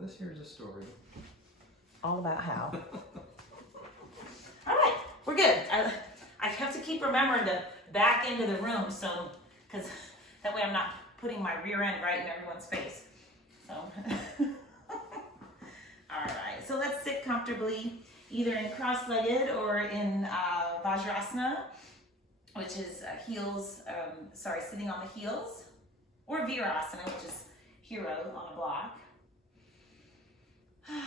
this here's a story. All about how. All right, we're good. I have to keep remembering to back into the room, so, because that way I'm not putting my rear end right in everyone's face. So, all right, so let's sit comfortably, either in cross-legged or in Vajrasana, which is heels, sitting on the heels, or Virasana, which is hero on a block. Nice.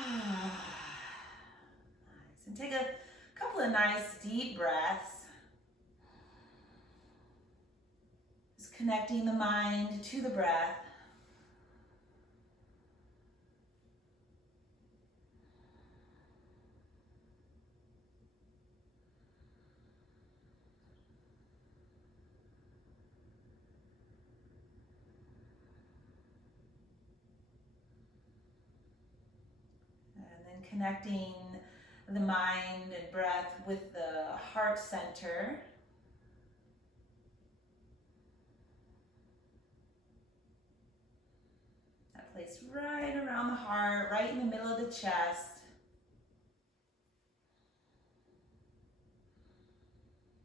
And take a couple of nice deep breaths. Just connecting the mind to the breath. Connecting the mind and breath with the heart center. That place right around the heart, right in the middle of the chest.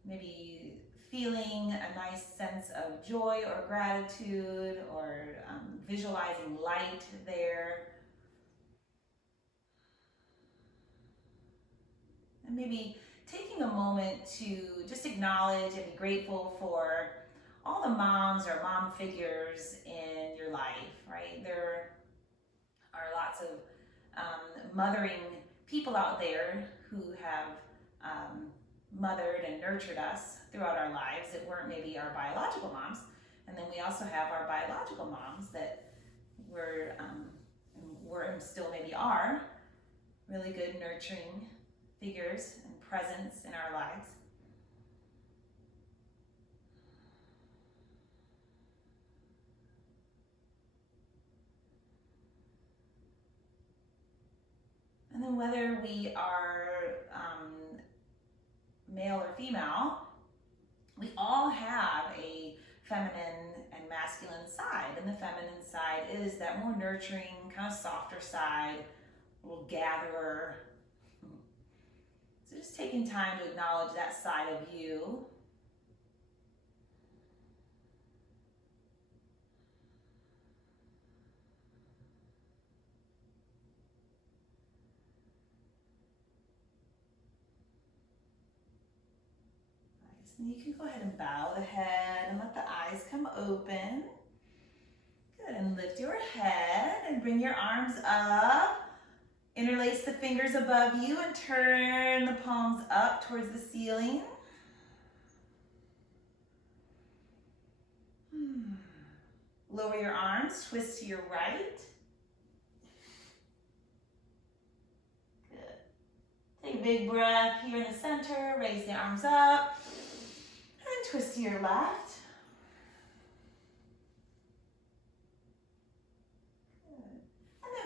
Maybe feeling a nice sense of joy or gratitude, or visualizing light there. And maybe taking a moment to just acknowledge and be grateful for all the moms or mom figures in your life, right? There are lots of mothering people out there who have mothered and nurtured us throughout our lives that weren't maybe our biological moms. And then we also have our biological moms that were and still maybe are really good nurturing figures and presence in our lives. And then whether we are male or female, we all have a feminine and masculine side. And the feminine side is that more nurturing, kind of softer side, a little gatherer. So just taking time to acknowledge that side of you. Nice. And you can go ahead and bow the head and let the eyes come open. Good. And lift your head and bring your arms up. Interlace the fingers above you and turn the palms up towards the ceiling. Lower your arms, twist to your right. Good. Take a big breath here in the center, raise the arms up, and twist to your left.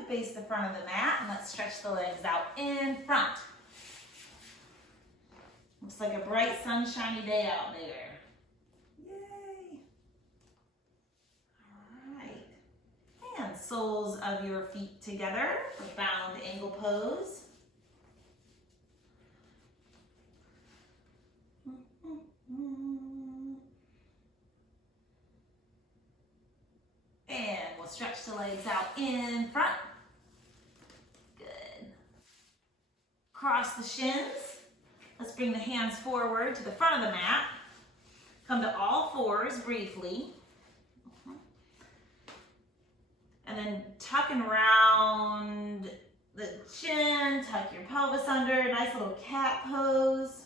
Face the front of the mat, and let's stretch the legs out in front. Looks like a bright sunshiny day out there. Yay! All right. And soles of your feet together for bound ankle pose. And we'll stretch the legs out in front. Cross the shins. Let's bring the hands forward to the front of the mat. Come to all fours briefly. And then tuck and round the chin, tuck your pelvis under, nice little cat pose.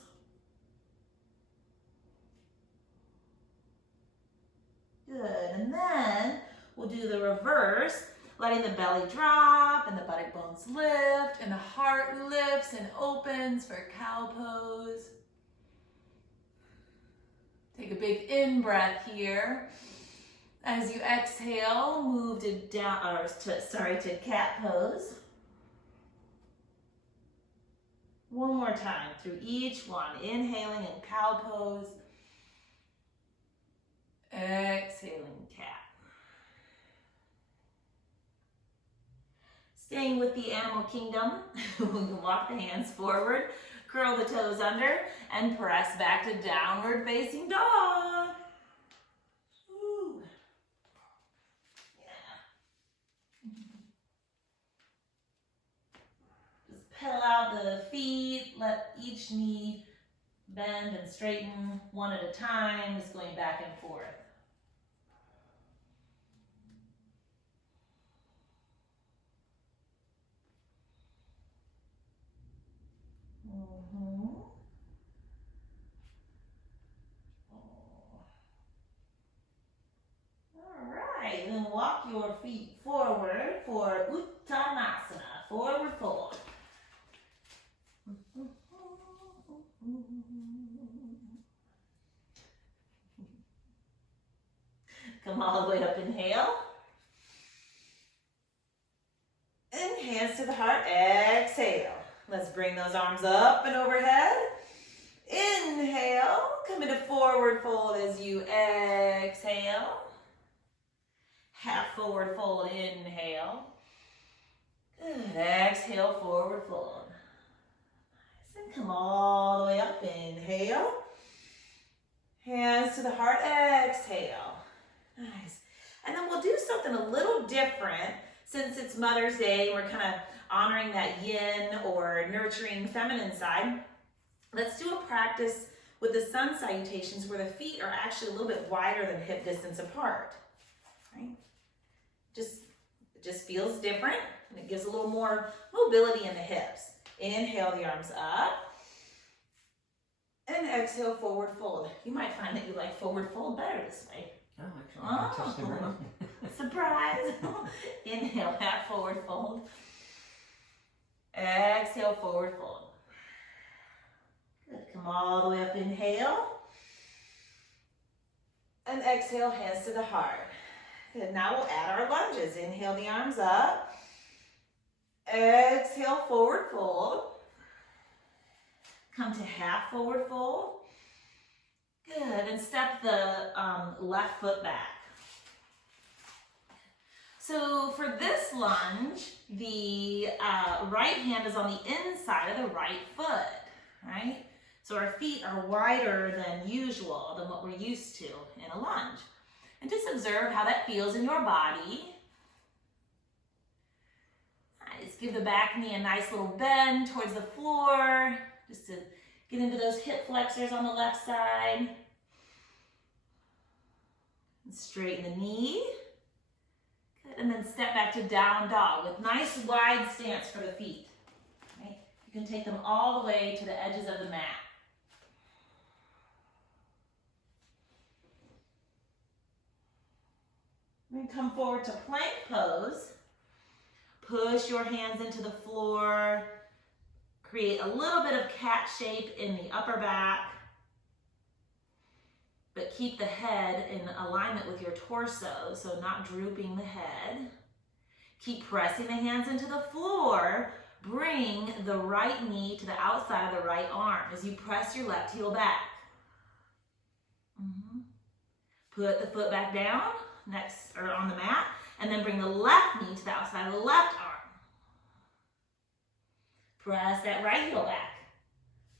Good, and then we'll do the reverse. Letting the belly drop and the buttock bones lift and the heart lifts and opens for cow pose. Take a big in-breath here. As you exhale, move to to cat pose. One more time through each one. Inhaling in cow pose. Exhaling cat. Staying with the animal kingdom, we can walk the hands forward, curl the toes under, and press back to downward facing dog. Ooh. Yeah. Just pedal out the feet, let each knee bend and straighten one at a time, just going back and forth. All right, then walk your feet forward for Uttanasana, forward fold. Come all the way up, inhale. And hands to the heart, exhale. Let's bring those arms up and overhead. Inhale, come into forward fold as you exhale. Half forward fold, inhale. Good, exhale, forward fold. Nice, and come all the way up, inhale. Hands to the heart, exhale. Nice. And then we'll do something a little different since it's Mother's Day. We're kind of honoring that yin or nurturing feminine side. Let's do a practice with the sun salutations where the feet are actually a little bit wider than hip distance apart. Right? It just feels different and it gives a little more mobility in the hips. Inhale the arms up. And exhale, forward fold. You might find that you like forward fold better this way. Oh, actually, surprise. Inhale, half forward fold. Exhale, forward fold. Good. Come all the way up, inhale. And exhale, hands to the heart. Good. Now we'll add our lunges. Inhale the arms up. Exhale, forward fold. Come to half forward fold. Good, and step the left foot back. So for this lunge, the right hand is on the inside of the right foot, right? So our feet are wider than usual, than what we're used to in a lunge. And just observe how that feels in your body. Nice, give the back knee a nice little bend towards the floor, just to get into those hip flexors on the left side. And straighten the knee. Good. And then step back to down dog with nice wide stance for the feet. Right? You can take them all the way to the edges of the mat. Then come forward to plank pose. Push your hands into the floor. Create a little bit of cat shape in the upper back, but keep the head in alignment with your torso, so not drooping the head. Keep pressing the hands into the floor. Bring the right knee to the outside of the right arm as you press your left heel back. Put the foot back down next or on the mat, and then bring the left knee to the outside of the left arm. Press that right heel back.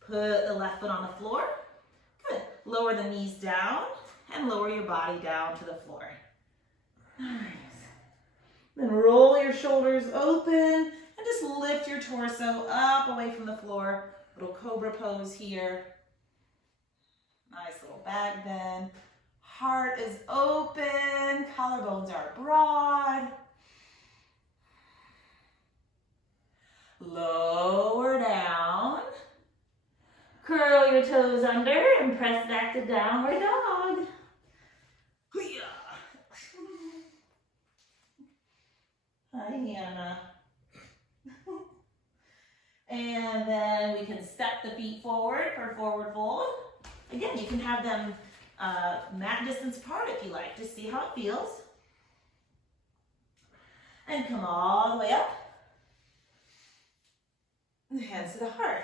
Put the left foot on the floor. Good. Lower the knees down and lower your body down to the floor. Nice. Then roll your shoulders open and just lift your torso up away from the floor. Little cobra pose here. Nice little back bend. Heart is open. Collarbones are broad. Lower down. Curl your toes under and press back to downward dog. Hi, Hannah. And then we can step the feet forward for forward fold. Again, you can have them mat distance apart if you like. Just see how it feels. And come all the way up. And hands to the heart.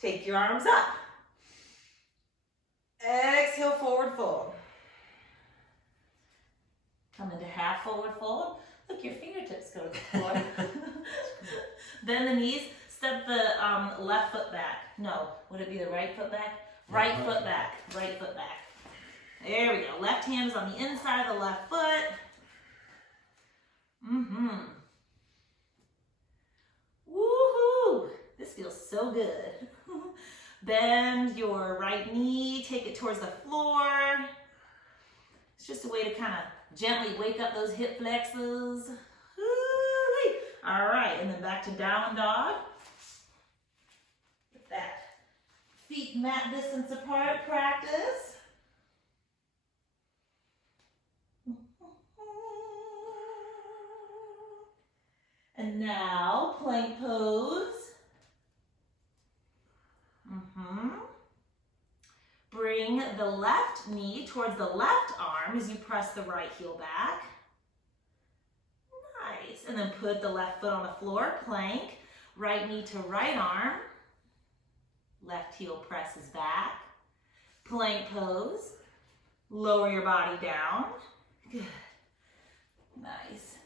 Take your arms up. Exhale, forward fold. Come into half forward fold. Look, your fingertips go Bend the knees. Step the left foot back. No, would it be the right foot back? Right foot back. Right foot back. There we go. Left hand is on the inside of the left foot. Woohoo! This feels so good. Bend your right knee. Take it towards the floor. It's just a way to kind of gently wake up those hip flexors. Woo-wee. All right, and then back to down dog. Get that feet mat distance apart practice. And now, plank pose. Bring the left knee towards the left arm as you press the right heel back. Nice. And then put the left foot on the floor, plank. Right knee to right arm. Left heel presses back. Plank pose. Lower your body down. Good. Nice.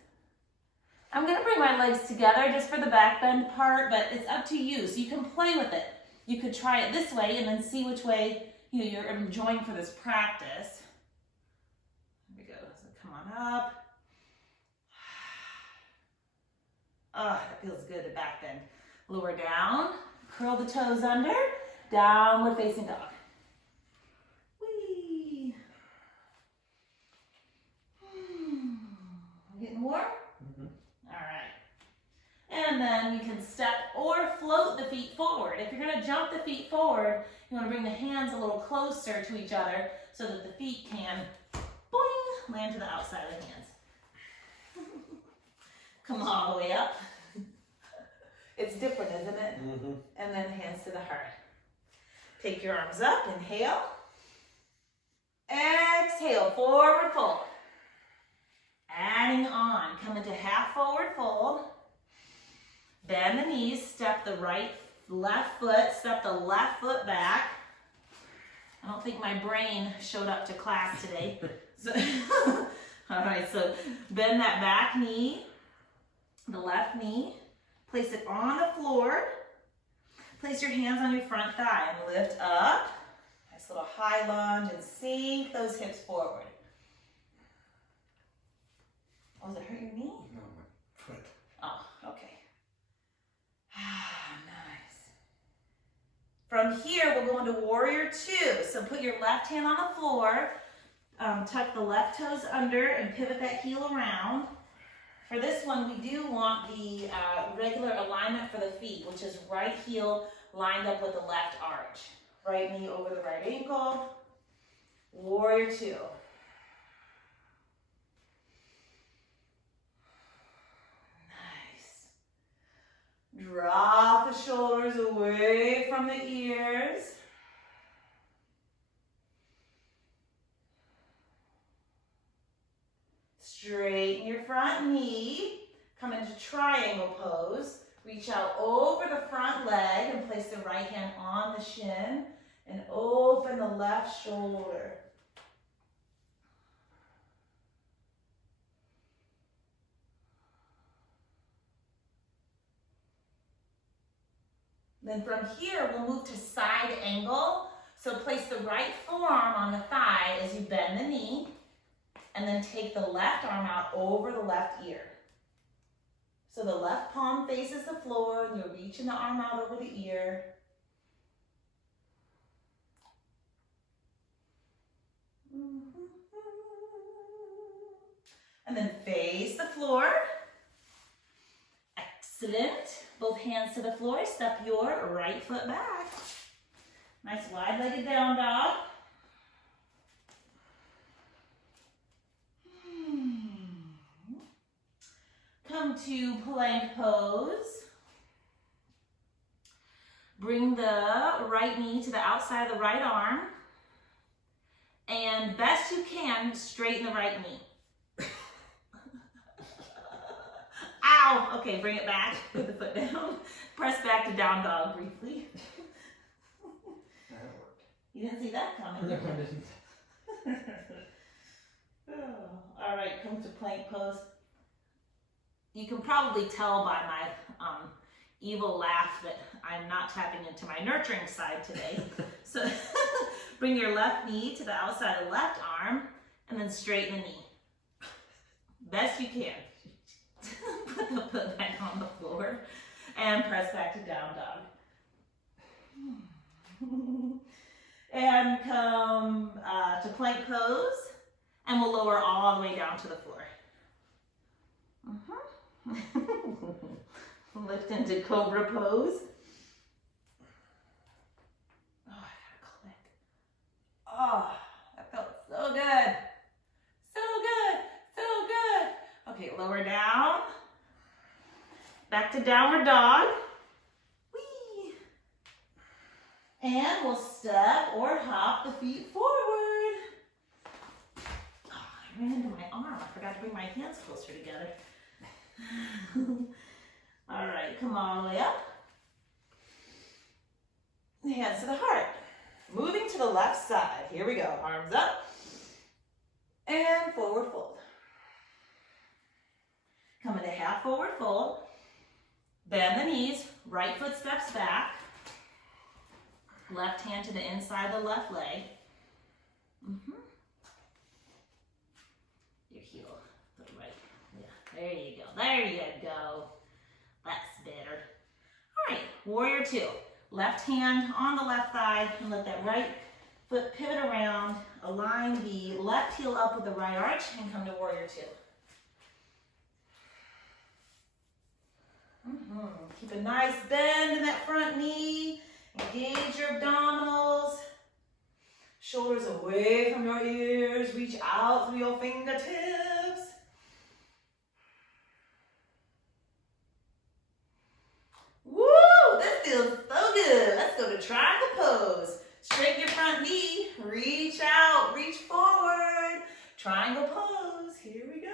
I'm going to bring my legs together just for the back bend part, but it's up to you. So you can play with it. You could try it this way and then see which way you're enjoying for this practice. Here we go. So come on up. Oh, that feels good, the back bend. Lower down. Curl the toes under. Downward facing dog. Whee. Getting warm? All right. And then you can step or float the feet forward. If you're going to jump the feet forward, you want to bring the hands a little closer to each other so that the feet can, boing, land to the outside of the hands. Come all the way up. It's different, isn't it? And then hands to the heart. Take your arms up, inhale. Exhale, forward fold. Adding on, come into half forward fold. Bend the knees, step the left foot, step the left foot back. I don't think my brain showed up to class today. So, all right, so bend that back knee, the left knee, place it on the floor. Place your hands on your front thigh and lift up. Nice little high lunge and sink those hips forward. Oh, does it hurt your knee? No, my foot. Oh, okay. Nice. From here, we'll go into warrior two. So put your left hand on the floor, tuck the left toes under, and pivot that heel around. For this one, we do want the regular alignment for the feet, which is right heel lined up with the left arch. Right knee over the right ankle. Warrior two. Drop the shoulders away from the ears. Straighten your front knee. Come into triangle pose. Reach out over the front leg and place the right hand on the shin and open the left shoulder. Then from here, we'll move to side angle. So place the right forearm on the thigh as you bend the knee, and then take the left arm out over the left ear. So the left palm faces the floor, and you're reaching the arm out over the ear. And then face the floor. Excellent. Both hands to the floor. Step your right foot back. Nice wide-legged down dog. Come to plank pose. Bring the right knee to the outside of the right arm. And best you can, straighten the right knee. Ow! Okay, bring it back. Put the foot down. Press back to down dog briefly. That worked. You didn't see that coming. No, I didn't. Oh, all right, come to plank pose. You can probably tell by my evil laugh that I'm not tapping into my nurturing side today. So bring your left knee to the outside of the left arm and then straighten the knee. Best you can. Put the foot back on the floor and press back to down dog. And come to plank pose, and we'll lower all the way down to the floor. Lift into cobra pose. Oh, I gotta click. Oh, that felt so good. So good, so good. Okay, lower down. Back to downward dog. Whee! And we'll step or hop the feet forward. Oh, I ran into my arm. I forgot to bring my hands closer together. All right, come all the way up. Hands to the heart. Moving to the left side. Here we go. Arms up. And forward fold. Come into half forward fold. Bend the knees. Right foot steps back. Left hand to the inside of the left leg. Your heel. The right. Yeah, there you go. There you go. That's better. All right, warrior two. Left hand on the left thigh and let that right foot pivot around. Align the left heel up with the right arch and come to warrior two. Keep a nice bend in that front knee. Engage your abdominals. Shoulders away from your ears. Reach out through your fingertips. Woo! This feels so good. Let's go to triangle pose. Straighten your front knee. Reach out. Reach forward. Triangle pose. Here we go.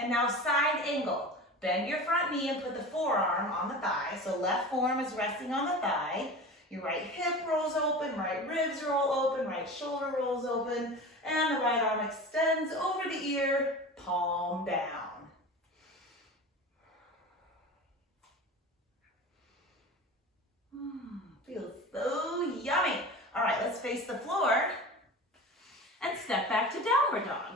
And now side angle. Bend your front knee and put the forearm on the thigh. So left forearm is resting on the thigh. Your right hip rolls open, right ribs roll open, right shoulder rolls open, and the right arm extends over the ear, palm down. Feels so yummy. All right, let's face the floor and step back to downward dog.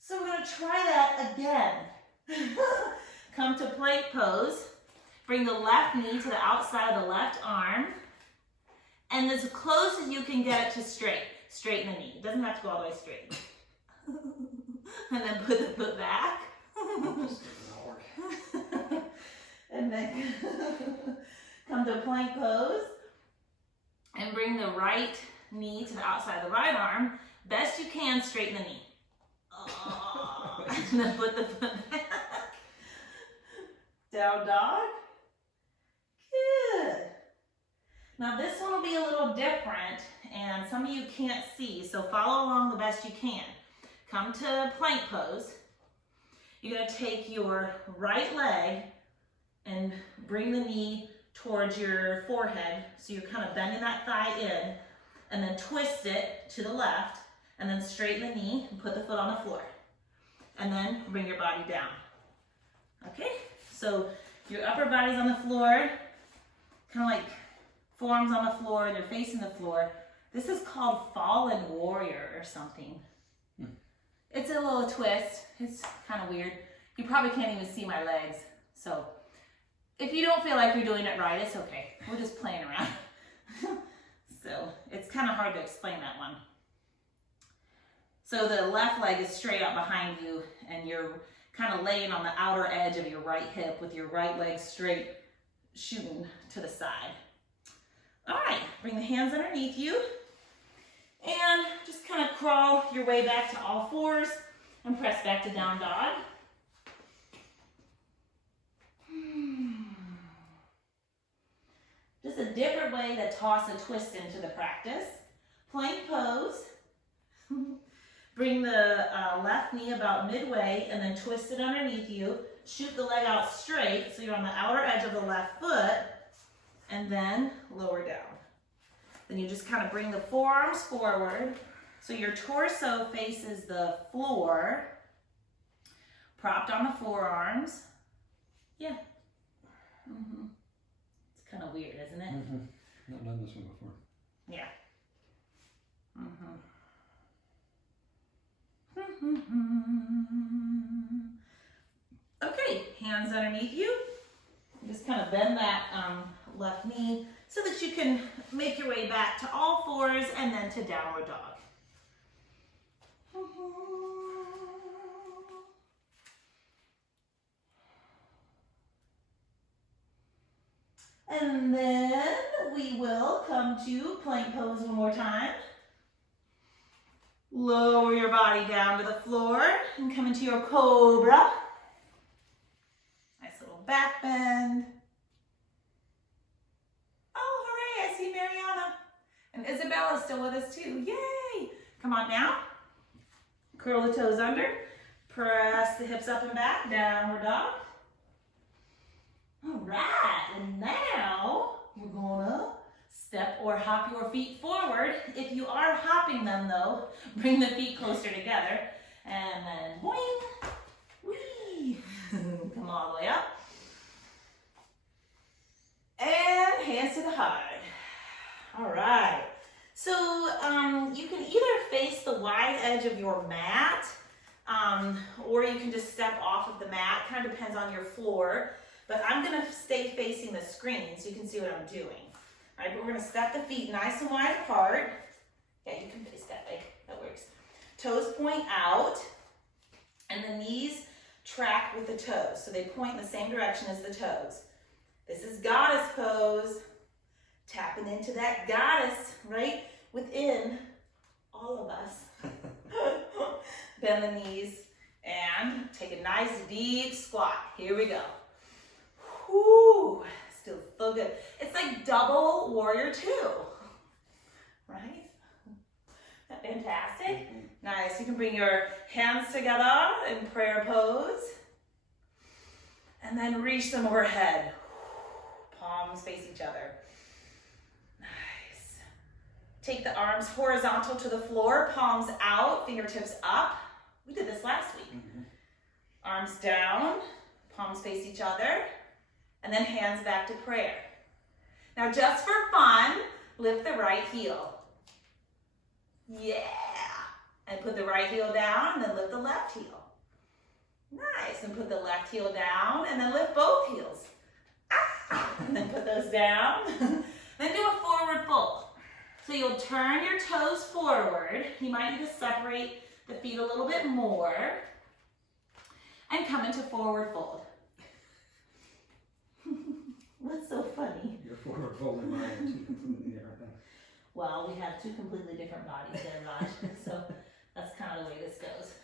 So we're going to try that again. Come to plank pose. Bring the left knee to the outside of the left arm. And as close as you can get it to straight. Straighten the knee. It doesn't have to go all the way straight. And then put the foot back. And then come to plank pose. And bring the right knee to the outside of the right arm. Best you can, straighten the knee. Oh, and then put the foot back. Down dog. Good. Now this one will be a little different and some of you can't see, so follow along the best you can. Come to plank pose. You're going to take your right leg and bring the knee towards your forehead, so you're kind of bending that thigh in, and then twist it to the left. And then straighten the knee and put the foot on the floor. And then bring your body down. Okay? So your upper body's on the floor, kind of like forearms on the floor, and you're facing the floor. This is called fallen warrior or something. It's a little twist. It's kind of weird. You probably can't even see my legs. So if you don't feel like you're doing it right, it's okay. We're just playing around. So it's kind of hard to explain that one. So the left leg is straight out behind you and you're kind of laying on the outer edge of your right hip with your right leg straight shooting to the side. All right, bring the hands underneath you and just kind of crawl your way back to all fours and press back to down dog. Just a different way to toss a twist into the practice. Plank pose. Bring the left knee about midway and then twist it underneath you. Shoot the leg out straight so you're on the outer edge of the left foot and then lower down. Then you just kind of bring the forearms forward so your torso faces the floor, propped on the forearms. Yeah. It's kind of weird, isn't it? Not done this one before. Yeah. Okay, hands underneath you. Just kind of bend that left knee so that you can make your way back to all fours and then to downward dog. And then we will come to plank pose one more time. Lower your body down to the floor and come into your cobra. Nice little back bend. Oh, hooray, I see Mariana. And Isabella's still with us too. Yay! Come on now. Curl the toes under. Press the hips up and back. Downward dog. All right, and now we're gonna step or hop your feet forward. If you are hopping them though, bring the feet closer together. And then boing, whee. Come all the way up. And hands to the heart. All right. So you can either face the wide edge of your mat, or you can just step off of the mat. Kind of depends on your floor. But I'm gonna stay facing the screen so you can see what I'm doing. All right, but we're gonna step the feet nice and wide apart. Yeah, you can face that way, that works. Toes point out, and the knees track with the toes. So they point in the same direction as the toes. This is goddess pose. Tapping into that goddess right within all of us. Bend the knees and take a nice deep squat. Here we go. Whoo, still so good. It's like double warrior two, right? Isn't that fantastic? Nice, you can bring your hands together in prayer pose. And then reach them overhead. Palms face each other. Nice. Take the arms horizontal to the floor, palms out, fingertips up. We did this last week. Arms down, palms face each other. And then hands back to prayer. Now just for fun, lift the right heel. Yeah. And put the right heel down and then lift the left heel. Nice. And put the left heel down and then lift both heels. Ah. And then put those down. Then do a forward fold. So you'll turn your toes forward. You might need to separate the feet a little bit more. And come into forward fold. What's so funny? You're forward folding mine two completely different things. Well, we have two completely different bodies there, Raj. So that's kind of the way this goes.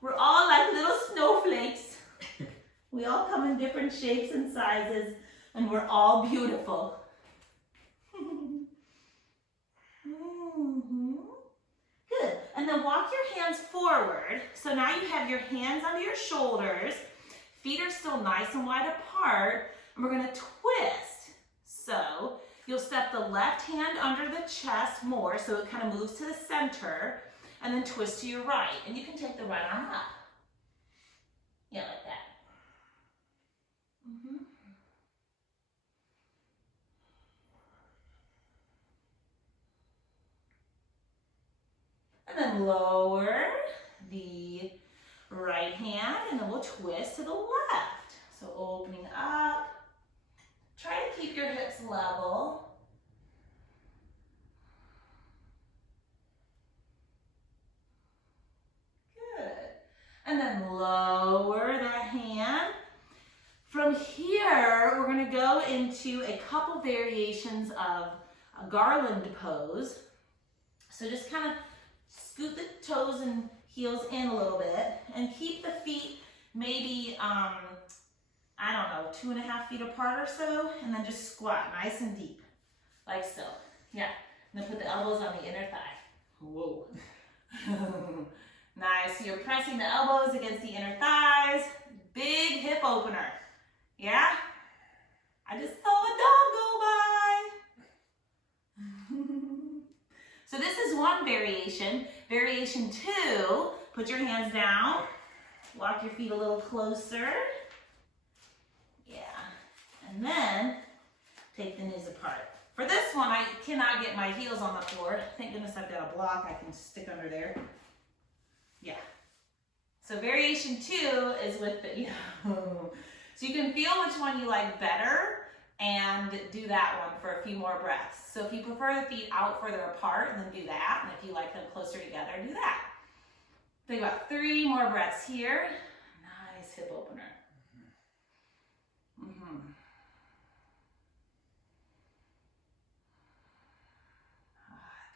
We're all like little snowflakes. We all come in different shapes and sizes, and we're all beautiful. Good. And then walk your hands forward. So now you have your hands under your shoulders. Feet are still nice and wide apart, and we're gonna twist. So you'll step the left hand under the chest more, so it kind of moves to the center, and then twist to your right. And you can take the right arm up. Yeah, like that. And then lower the right hand, and then we'll twist to the left. So opening up. Try to keep your hips level. Good. And then lower that hand. From here, we're going to go into a couple variations of a garland pose. So just kind of scoot the toes and heels in a little bit and keep the feet maybe, I don't know, 2.5 feet apart or so, and then just squat nice and deep, like so. Yeah, and then put the elbows on the inner thigh. Whoa. Nice, so you're pressing the elbows against the inner thighs. Big hip opener. Yeah? I just saw a dog go by. So this is one variation. Variation 2, put your hands down. Walk your feet a little closer. Yeah. And then take the knees apart. For this one, I cannot get my heels on the floor. Thank goodness I've got a block I can stick under there. Yeah. So variation 2 is with the, yeah. So you can feel which one you like better and do that one for a few more breaths. So if you prefer the feet out further apart, then do that. And if you like them closer together, do that. Think about 3 more breaths here. Nice hip opener.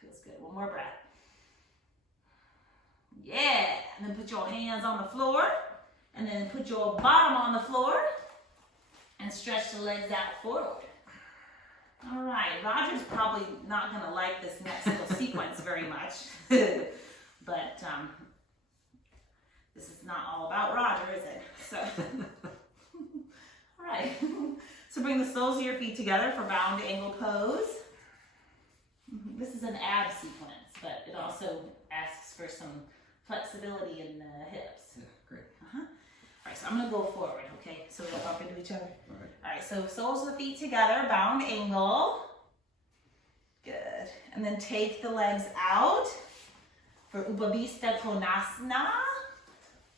Feels good. One more breath. Yeah. And then put your hands on the floor. And then put your bottom on the floor. And stretch the legs out forward. All right. Roger's probably not going to like this next little sequence very much. But this is not all about Roger, is it? So, all right. So bring the soles of your feet together for bound angle pose. This is an ab sequence, but it also asks for some flexibility in the hips. Yeah, great. All right, so I'm gonna go forward, okay? So we don't bump into each other. All right. All right, so soles of the feet together, bound angle. Good. And then take the legs out for Upavista Konasana.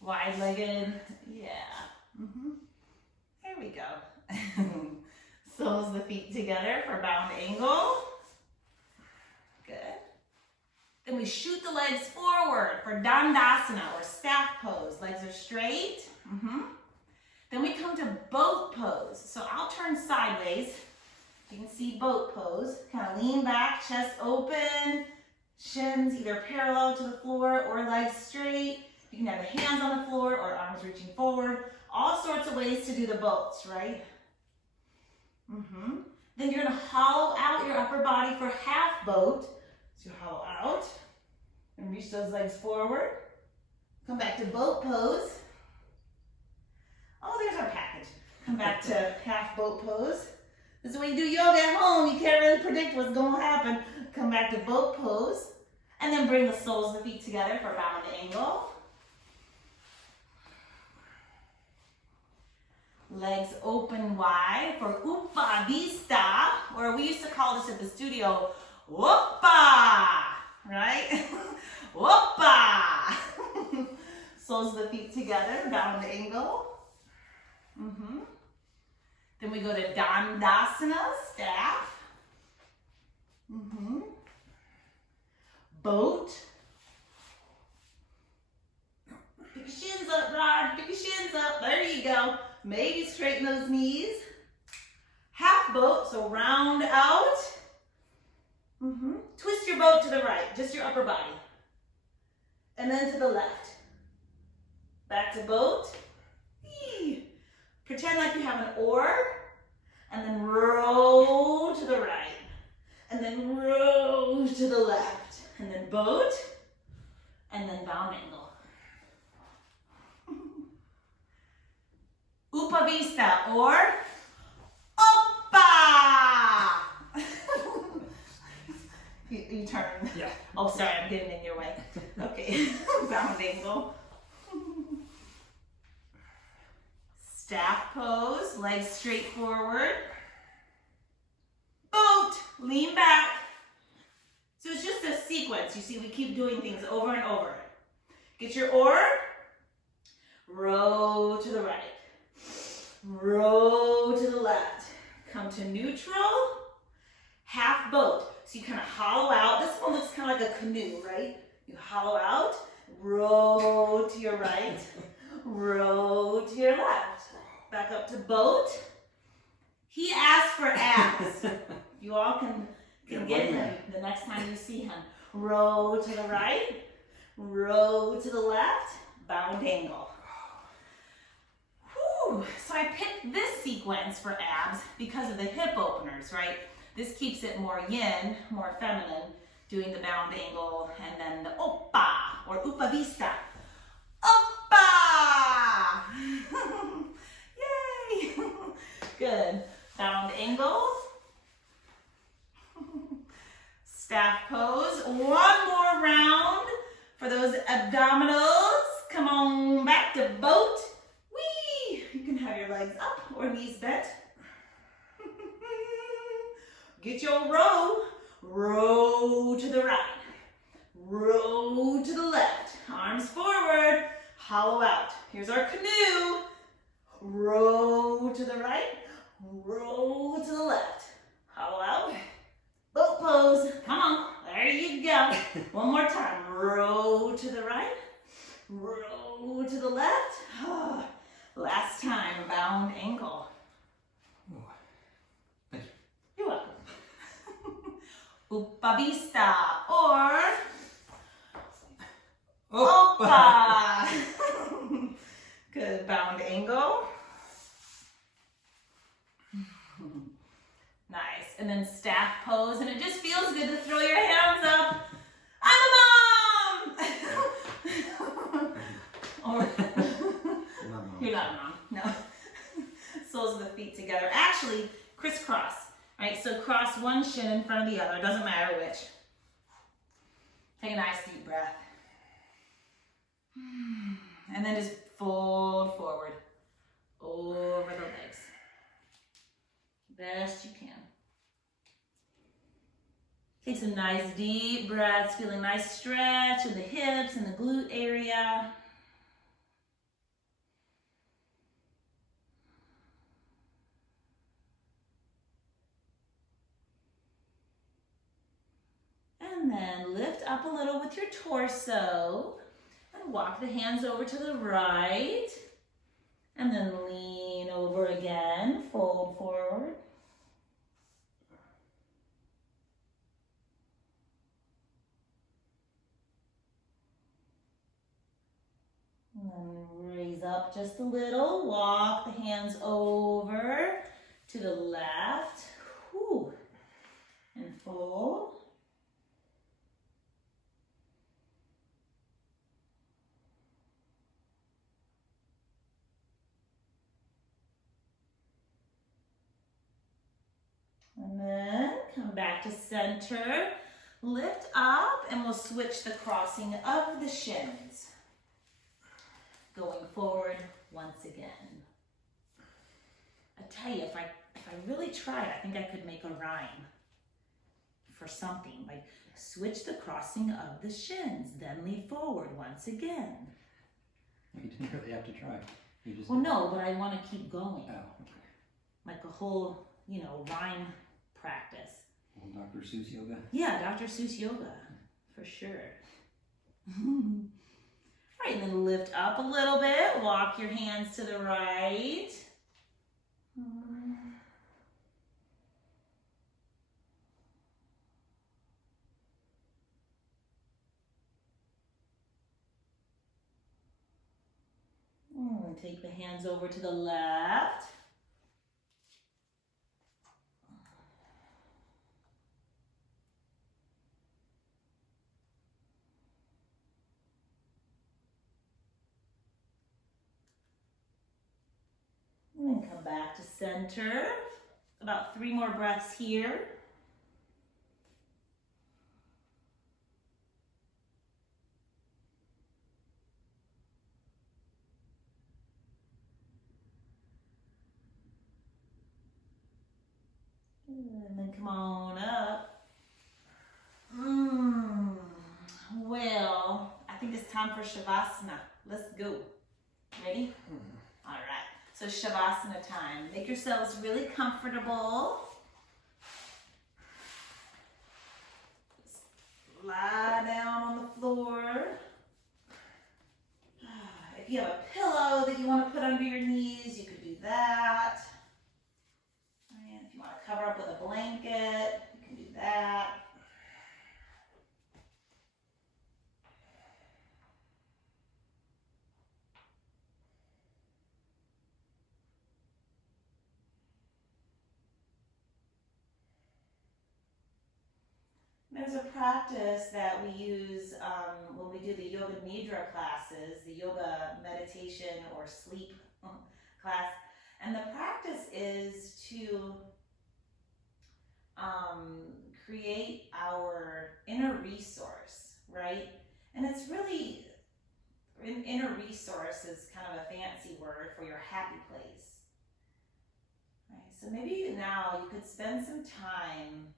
Wide-legged, yeah. There we go. Soles of the feet together for bound angle. Good. Then we shoot the legs forward for Dandasana or staff pose. Legs are straight. Then we come to boat pose. So I'll turn sideways. You can see boat pose. Kind of lean back, chest open, shins either parallel to the floor or legs straight. You can have the hands on the floor or arms reaching forward. All sorts of ways to do the boats, right? Then you're gonna hollow out your upper body for half boat. So you hollow out and reach those legs forward. Come back to boat pose. Oh, there's our package. Come back to half boat pose. This is when you do yoga at home. You can't really predict what's gonna happen. Come back to boat pose. And then bring the soles of the feet together for bound angle. Legs open wide for Upavista, or we used to call this at the studio, Whoopa, right? Whoopa. Soles of the feet together, bound angle. Then we go to Dandasana, staff. Boat. Pick your shins up, Rod. Pick your shins up. There you go. Maybe straighten those knees. Half boat, so round out. Twist your boat to the right, just your upper body. And then to the left. Back to boat. Eee. Pretend like you have an oar. And then row to the right. And then row to the left. And then boat. And then bound angle. Upavista or Oppa. you turn. Yeah. Oh, sorry, I'm getting in your way. Okay, bound angle. Staff pose, legs straight forward. Boat, lean back. So it's just a sequence. You see, we keep doing things over and over. Get your oar. Row to the right. Row to the left. Come to neutral. Half boat. So you kind of hollow out. This one looks kind of like a canoe, right? You hollow out. Row to your right. Row to your left. Back up to boat. He asked for abs. You all can get him the next time you see him. Row to the right. Row to the left. Bound angle. So I picked this sequence for abs because of the hip openers, right? This keeps it more yin, more feminine, doing the bound angle, and then the oppa or upavista. Oppa! Yay! Good. bound angle. Staff pose. One more round for those abdominals. Come on back to boat. Whee! You can have your legs up or knees bent. Get your row. Row to the right. Row to the left. Arms forward. Hollow out. Here's our canoe. Row to the right. Row to the left. Hollow out. Boat pose. Come on. There you go. One more time. Row to the right. Row to the left. Last time. Bound ankle. Thank you. You're welcome. Upa vista or Opa. Good. Bound angle. Nice. And then staff pose, and it just feels good to throw your hands up. I'm a mom! Or, you're not a mom, no. Soles of the feet together. Actually, crisscross. Right, so cross one shin in front of the other. Doesn't matter which. Take a nice deep breath. And then just fold forward over the legs. Best you can. Take some nice deep breaths, feeling nice stretch in the hips and the glute area. And then lift up a little with your torso and walk the hands over to the right. And then lean over again, fold forward. And then raise up just a little, walk the hands over to the left. Whew. And fold. And then come back to center, lift up, and we'll switch the crossing of the shins. Going forward once again. I tell you, if I really tried, I think I could make a rhyme for something. Like, switch the crossing of the shins, then lean forward once again. You didn't really have to try. You just Well, no, but I want to keep going. Oh, okay. Like a whole, rhyme practice. Well, Dr. Seuss yoga. Yeah, Dr. Seuss yoga, for sure. All right, and then lift up a little bit. Walk your hands to the right. Take the hands over to the left. And then come back to center. About 3 more breaths here. And then come on up. Well, I think it's time for Shavasana. Let's go. Ready? All right. So Shavasana time. Make yourselves really comfortable. Lie down on the floor. If you have a pillow that you want to put under your knees, you could do that. And if you want to cover up with a blanket, you can do that. There's a practice that we use when we do the Yoga Nidra classes, the yoga meditation or sleep class. And the practice is to create our inner resource, right? And it's really, inner resource is kind of a fancy word for your happy place. Right? So maybe now you could spend some time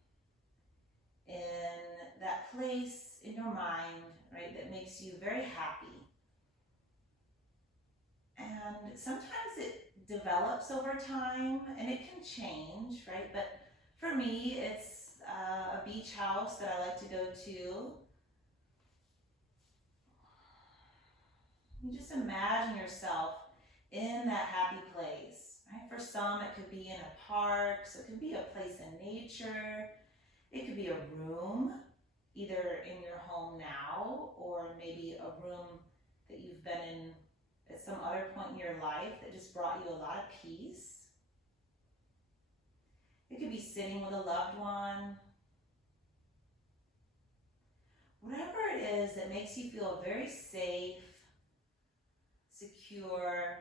in that place in your mind, right, that makes you very happy. And sometimes it develops over time and it can change, right? But for me, it's a beach house that I like to go to. You just imagine yourself in that happy place, right? For some, it could be in a park, so it could be a place in nature. It could be a room, either in your home now, or maybe a room that you've been in at some other point in your life that just brought you a lot of peace. It could be sitting with a loved one. Whatever it is that makes you feel very safe, secure,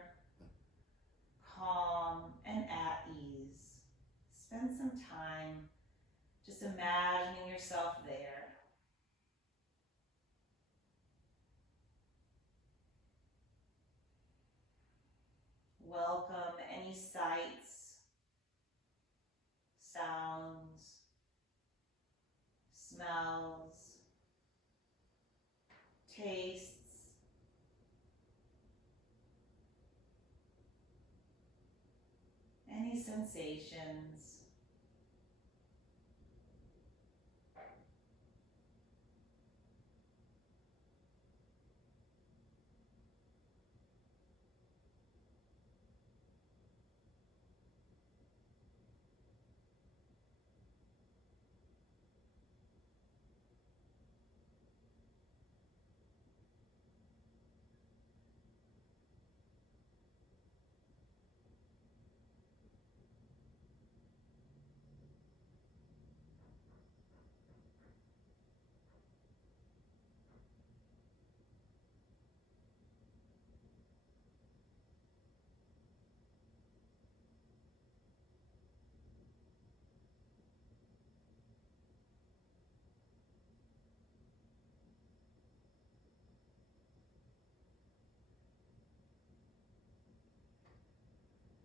calm, and at ease. Spend some time just imagining yourself there. Welcome any sights, sounds, smells, tastes, any sensations.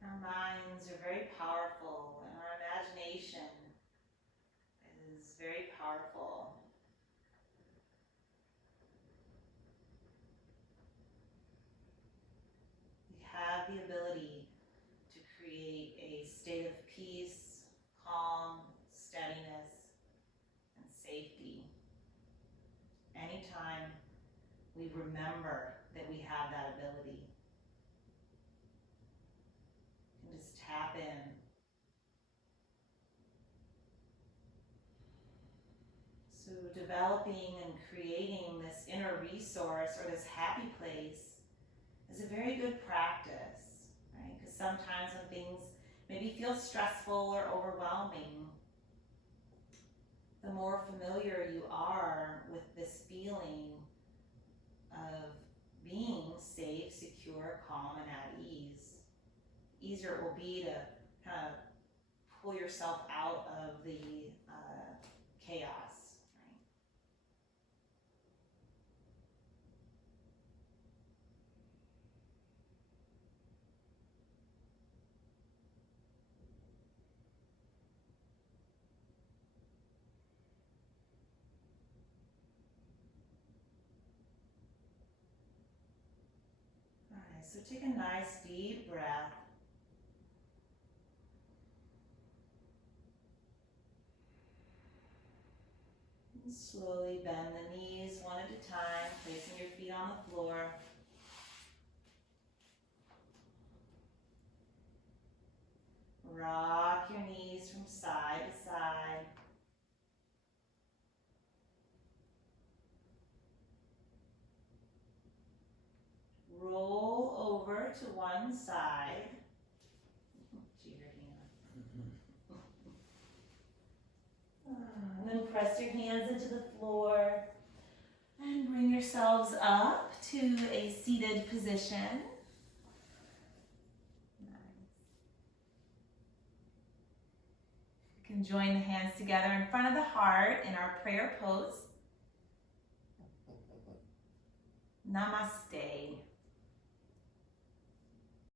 Our minds are very powerful, and our imagination is very powerful. We have the ability to create a state of peace, calm, steadiness, and safety anytime we remember that we have that ability. You can just tap in. So developing and creating this inner resource or this happy place is a very good practice, right? Because sometimes when things maybe feel stressful or overwhelming, the more familiar you are with this feeling of being safe, secure, calm, and at ease, easier it will be to kind of pull yourself out of the chaos. Alright, so take a nice deep breath. And slowly bend the knees one at a time, placing your feet on the floor. Rock your knees from side to side. Roll over to one side. To your hand. And then press your hands into the floor and bring yourselves up to a seated position. You can join the hands together in front of the heart in our prayer pose. Namaste.